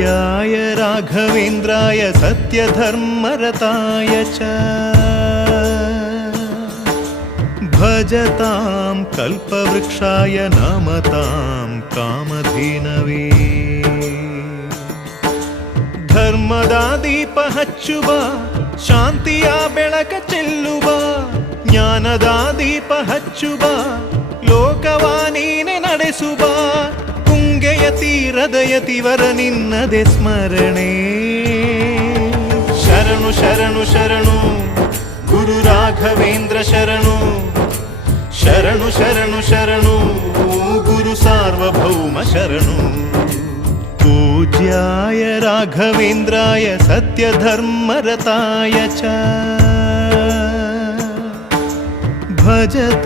पूज्याय राघवेन्द्राय सत्यधर्मरताय च भजतां कल्पवृक्षाय नमतां कामधेनवे ಧರ್ಮದ ದೀಪ ಹಚ್ಚುವ ಶಾಂತಿಯ ಬೆಳಕ ಚೆಲ್ಲುವ ಜ್ಞಾನದ ದೀಪ ಹಚ್ಚುವ ಲೋಕವ ನೀನೆ ನಡೆಸುವ ತುಂಗೆಯ ತೀರದ ಯತಿವರ ನಿನ್ನದೆ ಸ್ಮರಣೆ ಶರಣು ಶರಣು ಶರಣು ಗುರು ರಾಘವೇಂದ್ರ ಶರಣು ಶರಣು ಶರಣು ಶರಣು ಗುರು ಸಾರ್ವಭೌಮ ಶರಣು पूज्याय राघवेन्द्राय सत्यधर्मरताय च भजत